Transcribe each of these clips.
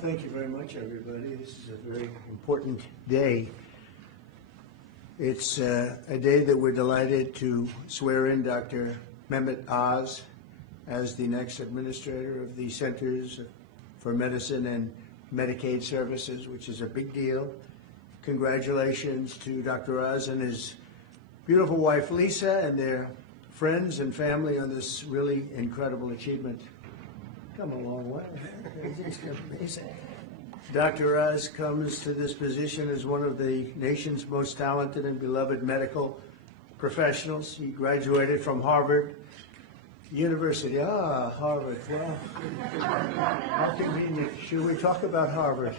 Thank you very much, everybody. This is a very important day. It's a day that we're delighted to swear in Dr. Mehmet Oz as the next administrator of the Centers for Medicine and Medicaid Services, which is a big deal. Congratulations to Dr. Oz and his beautiful wife, Lisa, and their friends and family on this really incredible achievement. Come a long way. It's amazing. Dr. Oz comes to this position as one of the nation's most talented and beloved medical professionals. He graduated from Harvard University. Harvard. Well, how convenient. Should we talk about Harvard?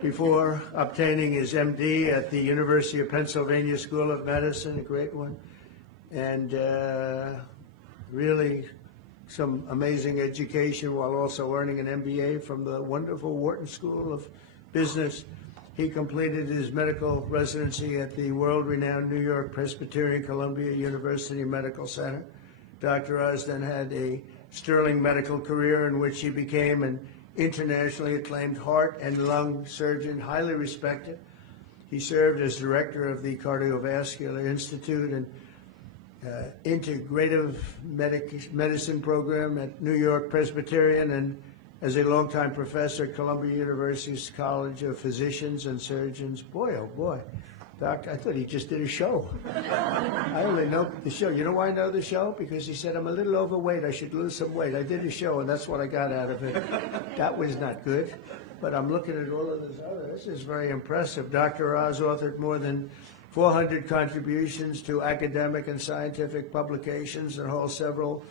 Before obtaining his MD at the University of Pennsylvania School of Medicine, a great one, and really some amazing education while also earning an MBA from the wonderful Wharton School of Business. He completed his medical residency at the world-renowned New York Presbyterian Columbia University Medical Center. Dr. Oz then had a sterling medical career in which he became an internationally acclaimed heart and lung surgeon, highly respected. He served as director of the Cardiovascular Institute and integrative medicine program at New York Presbyterian, and as a longtime professor at Columbia University's College of Physicians and Surgeons. Boy, oh boy, Doc, I thought he just did a show. I only know the show. You know why I know the show? Because he said, I'm a little overweight, I should lose some weight. I did a show, and that's what I got out of it. That was not good, but I'm looking at all of this other. This is very impressive. Dr. Oz authored more than 400 contributions to academic and scientific publications and holds several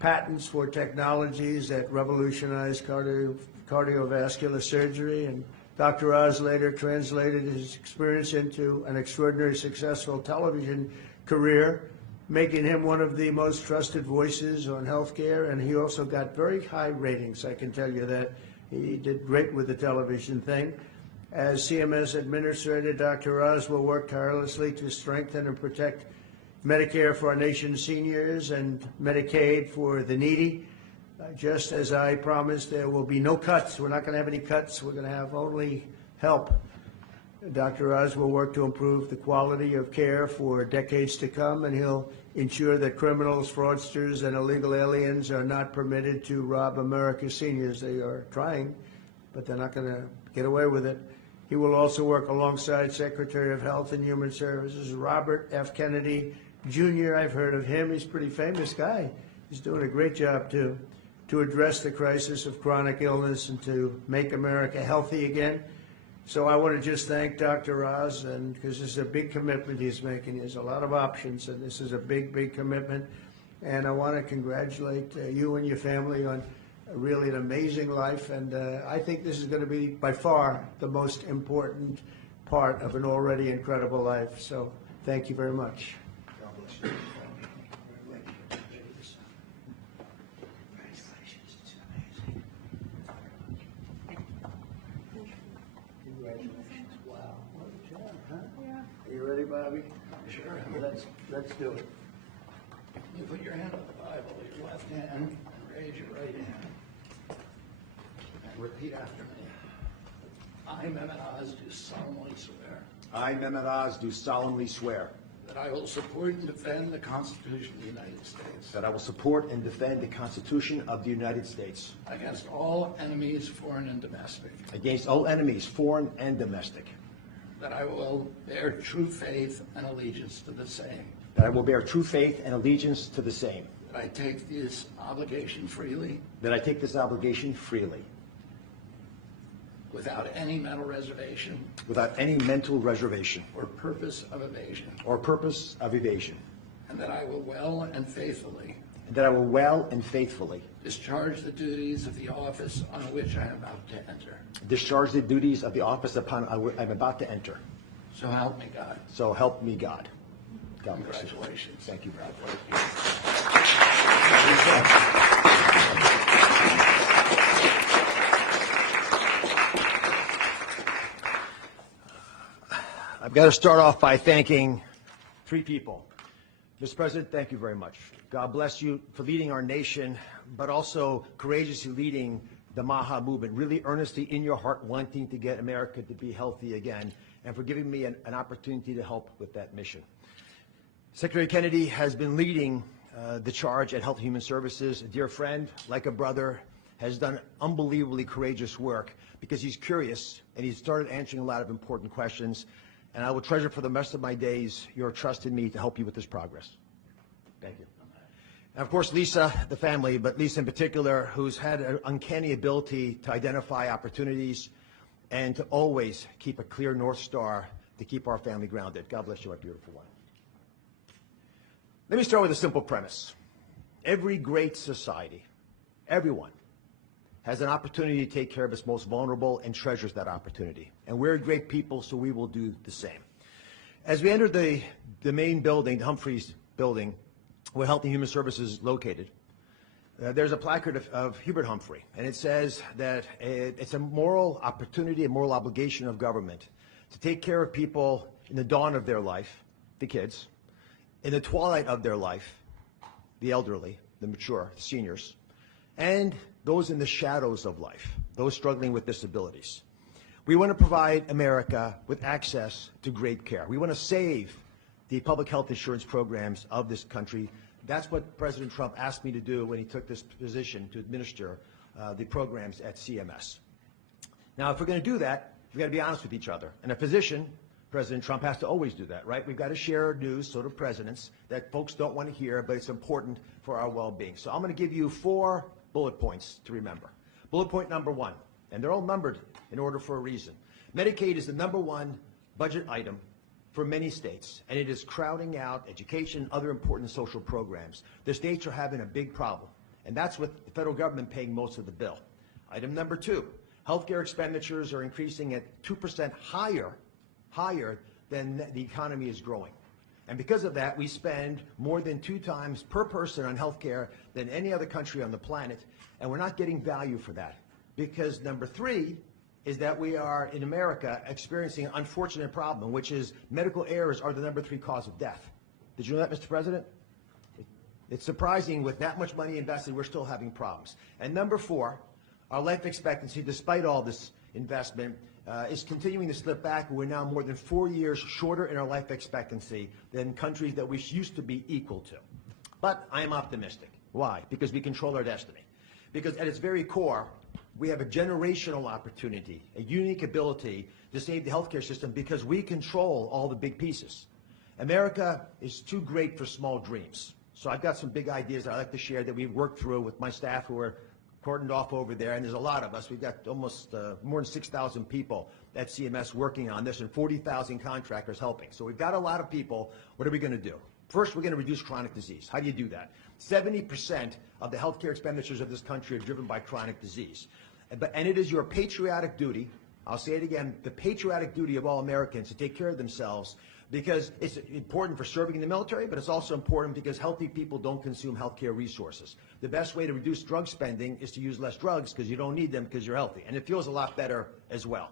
patents for technologies that revolutionize cardiovascular surgery. And Dr. Oz later translated his experience into an extraordinarily successful television career, making him one of the most trusted voices on healthcare. And he also got very high ratings, I can tell you that. He did great with the television thing. As CMS Administrator, Dr. Oz will work tirelessly to strengthen and protect Medicare for our nation's seniors and Medicaid for the needy. Just as I promised, there will be no cuts. We're not going to have any cuts. We're going to have only help. Dr. Oz will work to improve the quality of care for decades to come, and he'll ensure that criminals, fraudsters, and illegal aliens are not permitted to rob America's seniors. They are trying, but they're not going to get away with it. He will also work alongside Secretary of Health and Human Services Robert F. Kennedy Jr. I've heard of him. He's a pretty famous guy. He's doing a great job to address the crisis of chronic illness and to make America healthy again. So I want to just thank Dr. Oz, and because this is a big commitment he's making. He has a lot of options, and this is a big, big commitment. And I want to congratulate you and your family on really an amazing life, and I think this is going to be by far the most important part of an already incredible life. So thank you very much. God bless you. Congratulations. It's amazing. Congratulations. Wow. What a job, huh? Yeah. Are you ready, Bobby? Sure. Let's do it. You put your hand on the Bible with your left hand and raise your right hand. And repeat after me. I, Mehmet Oz, do solemnly swear I, Mehmet Oz, do solemnly swear that I will support and defend the Constitution of the United States that I will support and defend the Constitution of the United States against all enemies, foreign and domestic, against all enemies, foreign and domestic, that I will bear true faith and allegiance to the same, that I will bear true faith and allegiance to the same, that I take this obligation freely that I take this obligation freely, without any mental reservation without any mental reservation or purpose of evasion, or purpose of evasion, and that I will well and faithfully and that I will well and faithfully discharge the duties of the office on which I am about to enter. discharge the duties of the office upon I'm about to enter. So help me God. So help me God. God bless you. Congratulations. Thank you, brother. I've got to start off by thanking three people. Mr. President, thank you very much. God bless you for leading our nation, but also courageously leading the MAHA movement, really earnestly in your heart wanting to get America to be healthy again, and for giving me an opportunity to help with that mission. Secretary Kennedy has been leading the charge at Health and Human Services. A dear friend, like a brother, has done unbelievably courageous work because he's curious and he's started answering a lot of important questions. And I will treasure for the rest of my days your trust in me to help you with this progress. Thank you. And of course, Lisa, the family, but Lisa in particular, who's had an uncanny ability to identify opportunities and to always keep a clear North Star to keep our family grounded. God bless you, my beautiful one. Let me start with a simple premise. Every great society, everyone, has an opportunity to take care of its most vulnerable and treasures that opportunity. And we're great people, so we will do the same. As we enter the main building, the Humphreys building, where Health and Human Services is located, there's a placard of Hubert Humphrey, and it says that it's a moral opportunity, a moral obligation of government to take care of people in the dawn of their life, the kids, in the twilight of their life, the elderly, the mature, the seniors, and those in the shadows of life, those struggling with disabilities. We want to provide America with access to great care. We want to save the public health insurance programs of this country. That's what President Trump asked me to do when he took this position to administer the programs at CMS. Now, if we're going to do that, we've got to be honest with each other. And a physician, President Trump, has to always do that, right? We've got to share news, sort of presidents, that folks don't want to hear, but it's important for our well-being. So I'm going to give you 4 bullet points to remember. Bullet point number 1, and they're all numbered in order for a reason. Medicaid is the #1 budget item for many states, and it is crowding out education, other important social programs. The states are having a big problem, and that's with the federal government paying most of the bill. Item number 2, healthcare expenditures are increasing at 2% higher than the economy is growing. And because of that, we spend more than 2 times per person on health care than any other country on the planet, and we're not getting value for that. Because number 3 is that we are, in America, experiencing an unfortunate problem, which is medical errors are the number 3 cause of death. Did you know that, Mr. President? It's surprising with that much money invested, we're still having problems. And number 4, our life expectancy, despite all this investment, is continuing to slip back. We're now more than 4 years shorter in our life expectancy than countries that we used to be equal to. But I am optimistic. Why? Because we control our destiny. Because at its very core, we have a generational opportunity, a unique ability to save the healthcare system because we control all the big pieces. America is too great for small dreams. So I've got some big ideas that I'd like to share that we've worked through with my staff who are cordoned off over there, and there's a lot of us. We've got almost more than 6,000 people at CMS working on this and 40,000 contractors helping. So we've got a lot of people. What are we going to do? First, we're going to reduce chronic disease. How do you do that? 70% of the healthcare expenditures of this country are driven by chronic disease. And it is your patriotic duty, I'll say it again, the patriotic duty of all Americans to take care of themselves, because it's important for serving in the military, but it's also important because healthy people don't consume healthcare resources. The best way to reduce drug spending is to use less drugs because you don't need them because you're healthy. And it feels a lot better as well.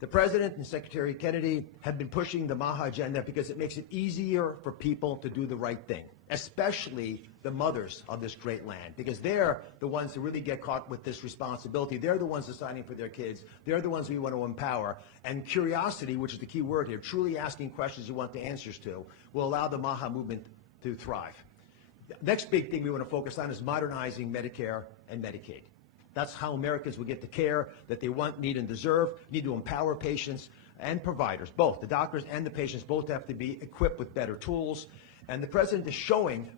The President and Secretary Kennedy have been pushing the MAHA agenda because it makes it easier for people to do the right thing, especially the mothers of this great land, because they're the ones who really get caught with this responsibility. They're the ones deciding for their kids. They're the ones we want to empower. And curiosity, which is the key word here, truly asking questions you want the answers to, will allow the MAHA movement to thrive. The next big thing we want to focus on is modernizing Medicare and Medicaid. That's how Americans will get the care that they want, need, and deserve. Need to empower patients and providers, both. The doctors and the patients both have to be equipped with better tools. And the President is showing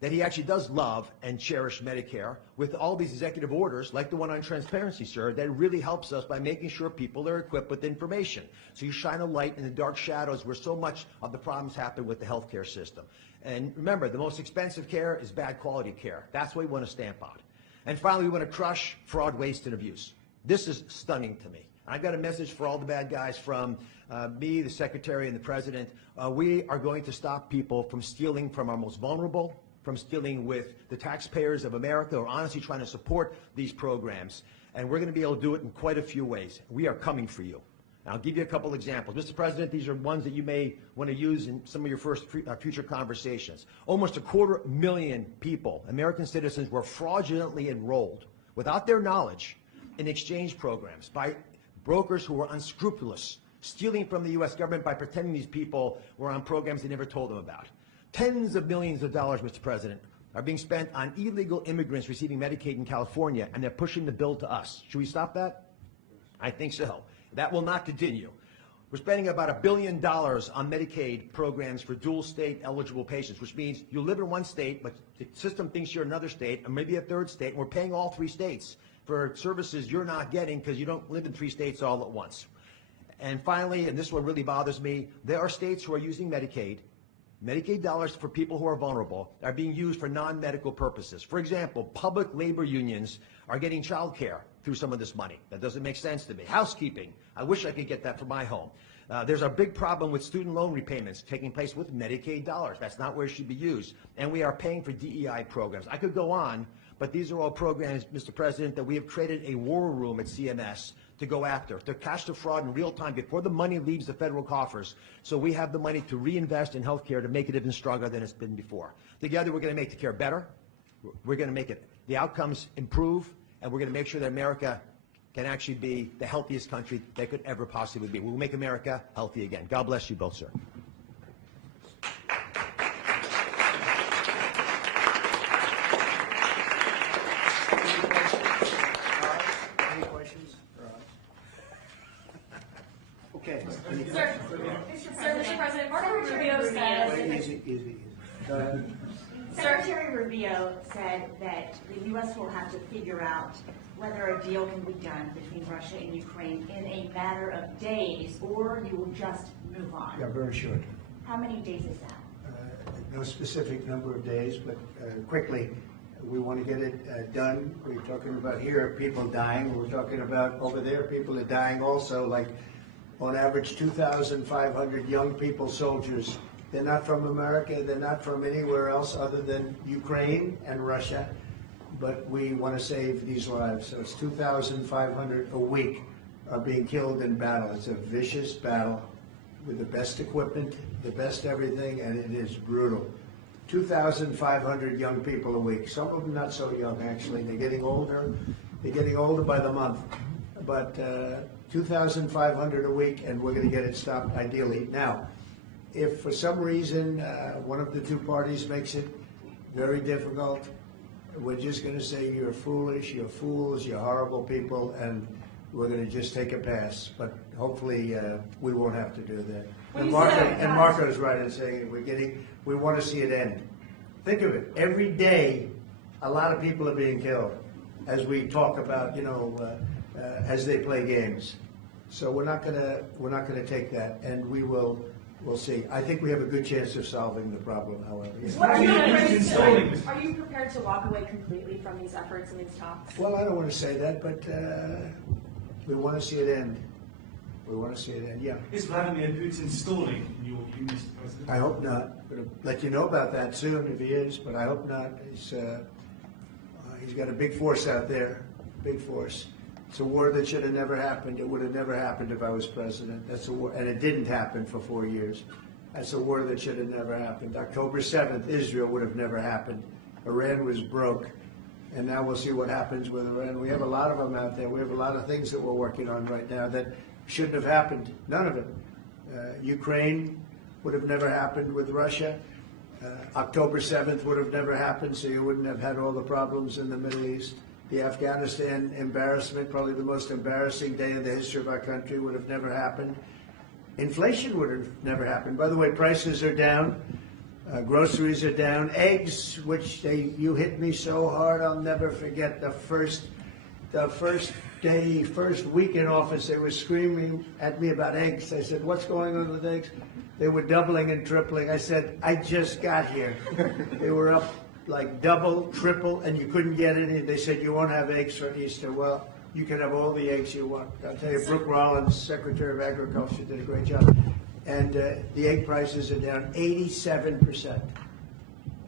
that he actually does love and cherish Medicare with all these executive orders, like the one on transparency, sir, that really helps us by making sure people are equipped with information. So you shine a light in the dark shadows where so much of the problems happen with the healthcare system. And remember, the most expensive care is bad quality care. That's what we want to stamp out. And finally, we want to crush fraud, waste, and abuse. This is stunning to me. I've got a message for all the bad guys from me, the Secretary, and the President. We are going to stop people from stealing from our most vulnerable, from stealing with the taxpayers of America who are honestly trying to support these programs. And we're going to be able to do it in quite a few ways. We are coming for you. I'll give you a couple examples. Mr. President, these are ones that you may want to use in some of your future conversations. Almost 250,000 people, American citizens, were fraudulently enrolled without their knowledge and exchange programs by brokers who were unscrupulous, stealing from the U.S. government by pretending these people were on programs they never told them about. Tens of millions of dollars, Mr. President, are being spent on illegal immigrants receiving Medicaid in California, and they're pushing the bill to us. Should we stop that? I think so. That will not continue. We're spending about $1 billion on Medicaid programs for dual state eligible patients, which means you live in one state, but the system thinks you're another state, or maybe a third state, and we're paying all 3 states for services you're not getting because you don't live in 3 states all at once. And finally, and this is what really bothers me, there are states who are using Medicaid dollars for people who are vulnerable are being used for non-medical purposes. For example, public labor unions are getting child care through some of this money. That doesn't make sense to me. Housekeeping, I wish I could get that for my home. There's a big problem with student loan repayments taking place with Medicaid dollars. That's not where it should be used. And we are paying for DEI programs. I could go on, but these are all programs, Mr. President, that we have created a war room at CMS to go after, to catch the fraud in real time before the money leaves the federal coffers, so we have the money to reinvest in health care to make it even stronger than it's been before. Together, we're going to make the care better. We're going to make the outcomes improve, and we're going to make sure that America can actually be the healthiest country that could ever possibly be. We'll make America healthy again. God bless you both, sir. Any questions? Okay. Sir, Mr. President, Marco Rubio said, Easy. Go ahead. Secretary Rubio said that the U.S. will have to figure out whether a deal can be done between Russia and Ukraine in a matter of days, or you will just move on. Yeah, very short. How many days is that? No specific number of days, but quickly, we want to get it done. We're talking about here, people dying. We're talking about over there, people are dying also, like on average 2,500 young people, soldiers. They're not from America, they're not from anywhere else other than Ukraine and Russia, but we want to save these lives. So it's 2,500 a week are being killed in battle. It's a vicious battle with the best equipment, the best everything, and it is brutal. 2,500 young people a week. Some of them not so young, actually. They're getting older. They're getting older by the month. But 2,500 a week, and we're going to get it stopped ideally. Now, if for some reason one of the two parties makes it very difficult, we're just going to say you're foolish, you're fools, you're horrible people, and we're going to just take a pass. But hopefully we won't have to do that. And Marco's right in saying we want to see it end. Think of it. Every day, a lot of people are being killed, as we talk about, as they play games. So we're not gonna take that, and we'll see. I think we have a good chance of solving the problem, however. Yeah. Are you prepared to walk away completely from these efforts and these talks? Well, I don't want to say that, but we want to see it end. We want to see it end, yeah. Is Vladimir Putin stalling in your view, Mr. President? I hope not. I'm going to let you know about that soon if he is, but I hope not. He's got a big force out there, big force. It's a war that should have never happened. It would have never happened if I was president. That's a war, and it didn't happen for 4 years. That's a war that should have never happened. October 7th, Israel would have never happened. Iran was broke, and now we'll see what happens with Iran. We have a lot of them out there. We have a lot of things that we're working on right now that shouldn't have happened. None of it. Ukraine would have never happened with Russia. October 7th would have never happened, so you wouldn't have had all the problems in the Middle East. The Afghanistan embarrassment, probably the most embarrassing day in the history of our country, would have never happened. Inflation would have never happened. By the way, prices are down. Groceries are down. Eggs, which you hit me so hard, I'll never forget the first week in office, they were screaming at me about eggs. I said, what's going on with eggs? They were doubling and tripling. I said, I just got here. They were up like double, triple, and you couldn't get any. They said, you won't have eggs for Easter. Well, you can have all the eggs you want. I'll tell you, Brooke Rollins, Secretary of Agriculture, did a great job. And the egg prices are down 87%.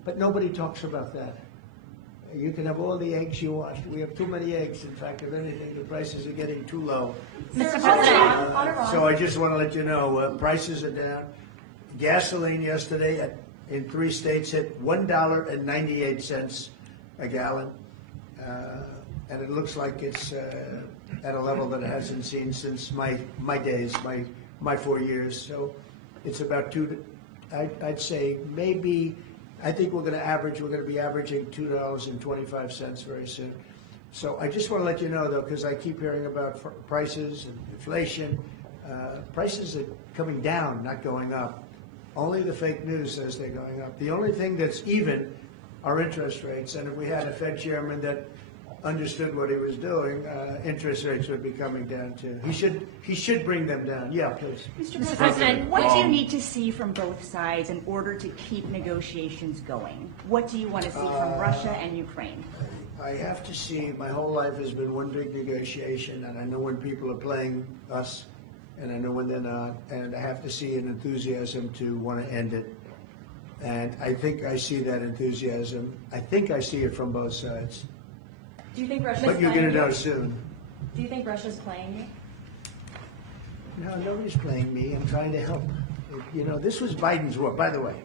But nobody talks about that. You can have all the eggs you want. We have too many eggs. In fact, if anything, the prices are getting too low. Mr. President, So I just want to let you know, prices are down. Gasoline yesterday in 3 states hit $1.98 a gallon. and it looks like it's at a level that it hasn't seen since my days, my 4 years. So it's about I'd say maybe, I think we're going to be averaging $2.25 very soon. So I just want to let you know, though, because I keep hearing about prices and inflation. Prices are coming down, not going up. Only the fake news says they're going up. The only thing that's even are interest rates. And if we had a Fed chairman that understood what he was doing, interest rates would be coming down too. He should bring them down. Yeah, please. Mr. President, what do you need to see from both sides in order to keep negotiations going? What do you want to see from Russia and Ukraine? I have to see, my whole life has been one big negotiation, and I know when people are playing us, and I know when they're not, and I have to see an enthusiasm to want to end it. And I think I see that enthusiasm. I think I see it from both sides. Do you think Russia's But you're playing going to you? know soon. Do you think Russia's playing you? No, nobody's playing me. I'm trying to help. You know, this was Biden's war, by the way.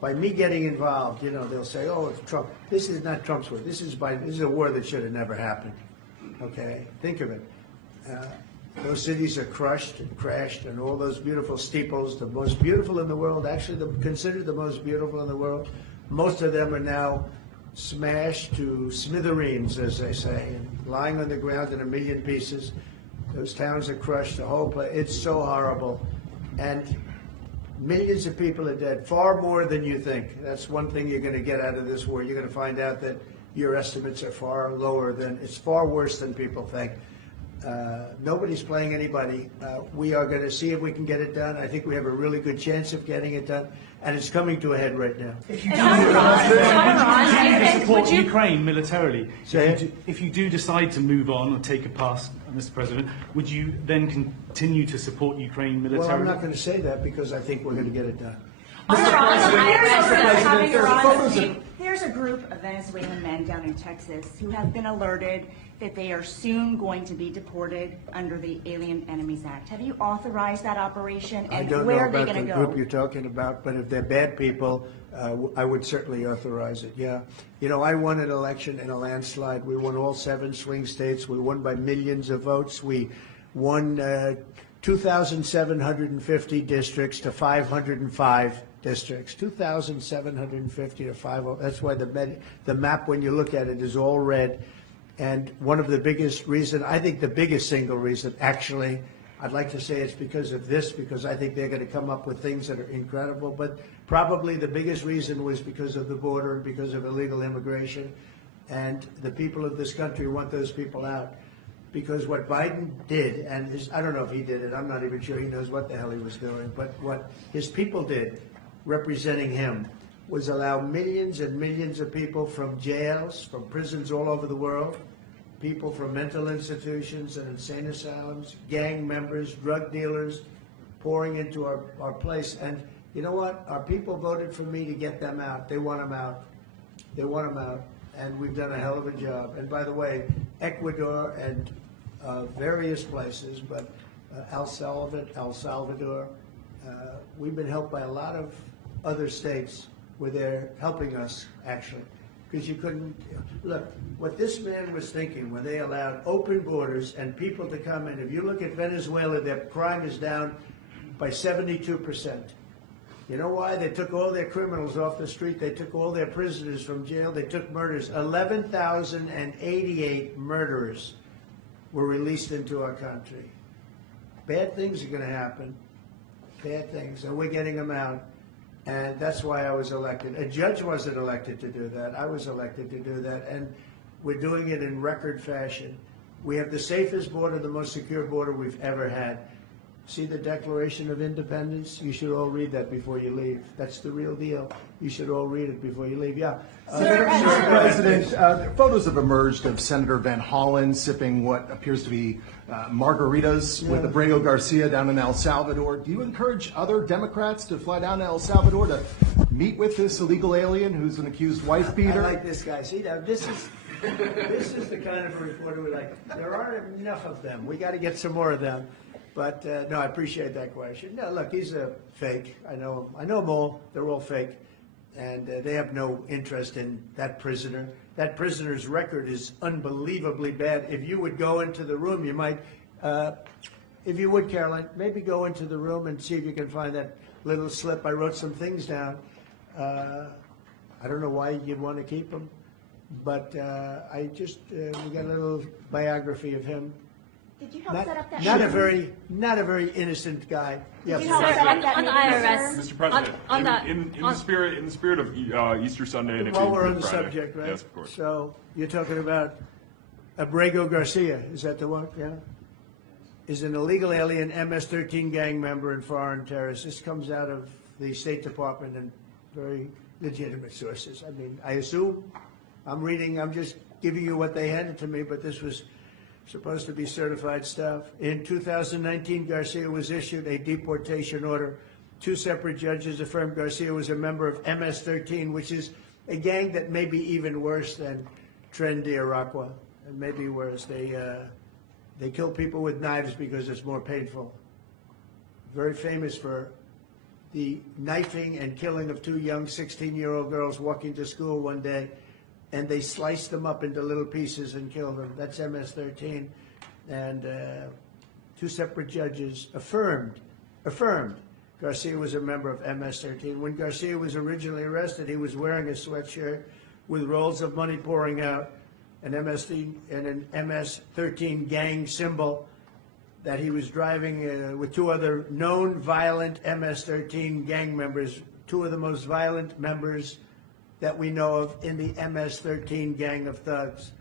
By me getting involved, you know, they'll say, oh, it's Trump. This is not Trump's war. This is Biden. This is a war that should have never happened. Okay? Think of it. Those cities are crushed and crashed, and all those beautiful steeples, the most beautiful in the world, actually considered the most beautiful in the world, most of them are now smashed to smithereens, as they say, and lying on the ground in a million pieces. Those towns are crushed, the whole place. It's so horrible. And millions of people are dead, far more than you think. That's one thing you're going to get out of this war. You're going to find out that your estimates are far lower than, it's far worse than people think. Nobody's playing anybody. We are going to see if we can get it done. I think we have a really good chance of getting it done, and it's coming to a head right now. If you do support Would you- Ukraine militarily, Say if you do decide to move on or take a pass, Mr. President, would you then continue to support Ukraine militarily? Well, I'm not going to say that because I think we're going to get it done. There's a group of Venezuelan men down in Texas who have been alerted that they are soon going to be deported under the Alien Enemies Act. Have you authorized that operation, I and don't know where are they about going the to go? group you're talking about, but if they're bad people, I would certainly authorize it, yeah. You know, I won an election in a landslide. We won all 7 swing states. We won by millions of votes. We won 2,750 districts to 505 districts. 2,750 to 505. That's why the map, when you look at it, is all red. And one of the biggest reason, I think the biggest single reason, actually, I'd like to say it's because of this, because I think they're going to come up with things that are incredible. But probably the biggest reason was because of the border and because of illegal immigration. And the people of this country want those people out. Because what Biden did, and I don't know if he did it, I'm not even sure he knows what the hell he was doing, but what his people did, representing him, was allow millions and millions of people from jails, from prisons all over the world, people from mental institutions and insane asylums, gang members, drug dealers, pouring into our place. And you know what? Our people voted for me to get them out. They want them out. They want them out. And we've done a hell of a job. And by the way, Ecuador and various places, but El Salvador, we've been helped by a lot of other states where they're helping us, actually. Because you couldn't, look, what this man was thinking when they allowed open borders and people to come in, if you look at Venezuela, their crime is down by 72%. You know why? They took all their criminals off the street. They took all their prisoners from jail. They took murders. 11,088 murderers were released into our country. Bad things are going to happen. Bad things. And we're getting them out. And that's why I was elected. A judge wasn't elected to do that. I was elected to do that. And we're doing it in record fashion. We have the safest border, the most secure border we've ever had. See the Declaration of Independence? You should all read that before you leave. That's the real deal. You should all read it before you leave. Yeah. Mr. President, photos have emerged of Senator Van Hollen sipping what appears to be margaritas with Abrego Garcia down in El Salvador. Do you encourage other Democrats to fly down to El Salvador to meet with this illegal alien who's an accused wife beater? I like this guy. See, now this is the kind of a reporter we like. There aren't enough of them. We got to get some more of them. But no, I appreciate that question. No, look, he's a fake. I know him. I know them all. They're all fake. And they have no interest in that prisoner. That prisoner's record is unbelievably bad. If you would go into the room, you might, if you would, Caroline, maybe go into the room and see if you can find that little slip. I wrote some things down. I don't know why you'd want to keep them, but we got a little biography of him. Did you help set up that? Not a very innocent guy. Did you Yeah, help set up that on meeting, IRS. sir? Mr. President, on that- in the spirit of Easter Sunday and while we're on the Good Friday. subject, right? Yes, of course. So you're talking about Abrego Garcia, is that the one? Yeah. Is an illegal alien MS-13 gang member and foreign terrorist. This comes out of the State Department and very legitimate sources. I mean, I assume, I'm just giving you what they handed to me, but this was supposed to be certified stuff. In 2019, Garcia was issued a deportation order. 2 separate judges affirmed Garcia was a member of MS-13, which is a gang that may be even worse than Tren de Aragua, and maybe worse. They kill people with knives because it's more painful. Very famous for the knifing and killing of 2 young 16-year-old girls walking to school one day, and they sliced them up into little pieces and killed them. That's MS-13. And 2 separate judges affirmed Garcia was a member of MS-13. When Garcia was originally arrested, he was wearing a sweatshirt with rolls of money pouring out, an MS-13 gang symbol that he was driving with 2 other known violent MS-13 gang members, 2 of the most violent members that we know of in the MS-13 gang of thugs.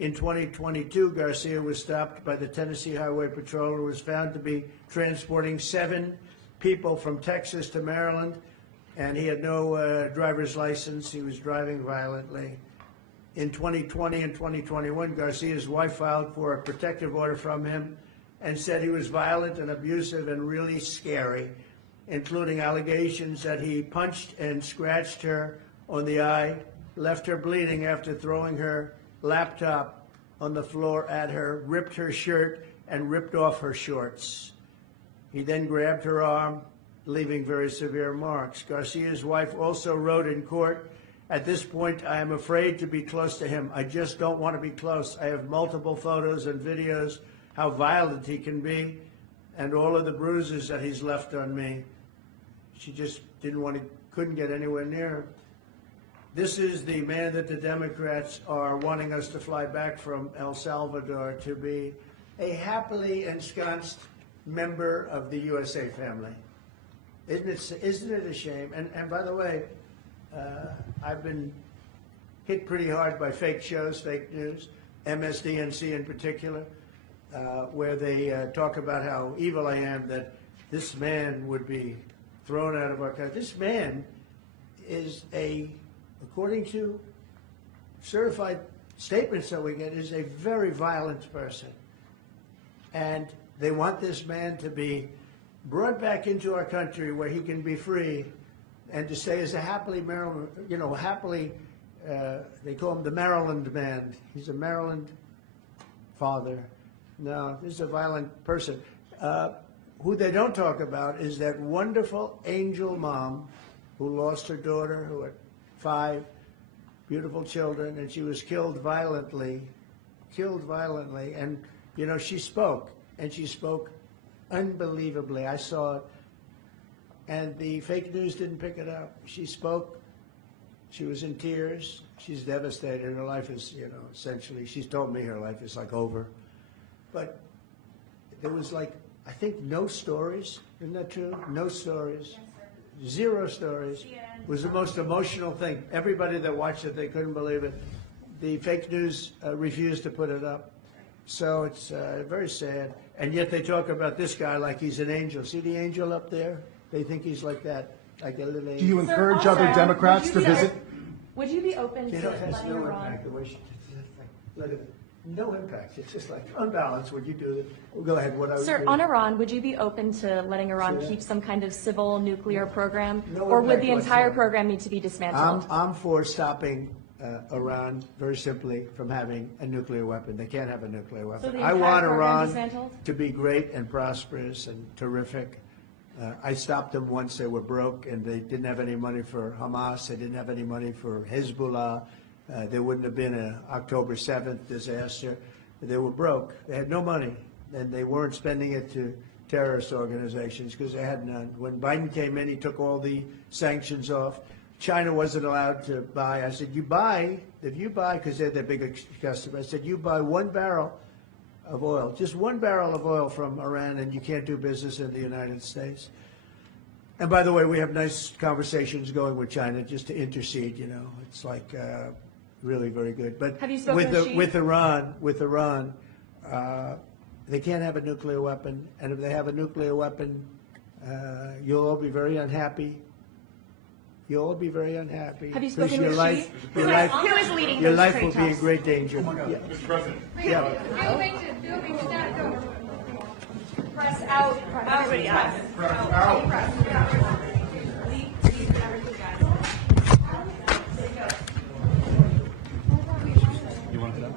In 2022, Garcia was stopped by the Tennessee Highway Patrol and was found to be transporting 7 people from Texas to Maryland, and he had no driver's license. He was driving violently. In 2020 and 2021, Garcia's wife filed for a protective order from him and said he was violent and abusive and really scary, including allegations that he punched and scratched her on the eye, left her bleeding after throwing her laptop on the floor at her, ripped her shirt, and ripped off her shorts. He then grabbed her arm, leaving very severe marks. Garcia's wife also wrote in court, "At this point, I am afraid to be close to him. I just don't want to be close. I have multiple photos and videos how violent he can be and all of the bruises that he's left on me." She just couldn't get anywhere near him. This is the man that the Democrats are wanting us to fly back from El Salvador to be a happily ensconced member of the USA family. Isn't it a shame? And by the way, I've been hit pretty hard by fake shows, fake news, MSDNC in particular, where they talk about how evil I am, that this man would be thrown out of our country. This man is according to certified statements that we get, is a very violent person. And they want this man to be brought back into our country where he can be free and to stay as a happily Maryland, they call him the Maryland man. He's a Maryland father. No, this is a violent person. Who they don't talk about is that wonderful angel mom who lost her daughter, who had 5 beautiful children, and she was killed violently. And, she spoke, and she spoke unbelievably. I saw it, and the fake news didn't pick it up. She spoke. She was in tears. She's devastated. Her life is, essentially, she's told me her life is like over. But there was I think no stories. Isn't that true? No stories. Yes, sir. 0 stories. It was the most emotional thing. Everybody that watched it, they couldn't believe it. The fake news refused to put it up. So it's very sad. And yet they talk about this guy like he's an angel. See the angel up there? They think he's like that, like a little angel. Do you encourage Sir, other also, Democrats to visit? Would you be open to It has letting no Iran? impact. The way she, look at it. No impact. It's just like unbalanced. Would you do it? Well, go ahead. What I would Sir, do. on Iran, would you be open to letting Iran Sure. keep some kind of civil nuclear program? No Or would impact the entire whatsoever. program need to be dismantled? I'm for stopping Iran, very simply, from having a nuclear weapon. They can't have a nuclear weapon. So the I entire want program Iran dismantled? to be great and prosperous and terrific. I stopped them once they were broke and they didn't have any money for Hamas, they didn't have any money for Hezbollah, there wouldn't have been an October 7th disaster. They were broke, they had no money, and they weren't spending it to terrorist organizations because they had none. When Biden came in, he took all the sanctions off. China wasn't allowed to buy. I said, if you buy, because they're their biggest customer, I said, you buy 1 barrel of oil, just 1 barrel of oil from Iran, and you can't do business in the United States. And by the way, we have nice conversations going with China just to intercede, you know. It's like really very good. But Have you spoken with Xi? with Iran, they can't have a nuclear weapon, and if they have a nuclear weapon, you'll all be very unhappy. You'll all be very unhappy. Have you because spoken with Xi? Who is leading your those life trade will be in talks? great danger. Mr. President. Press out. Everybody out. You want to?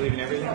Leaving everything?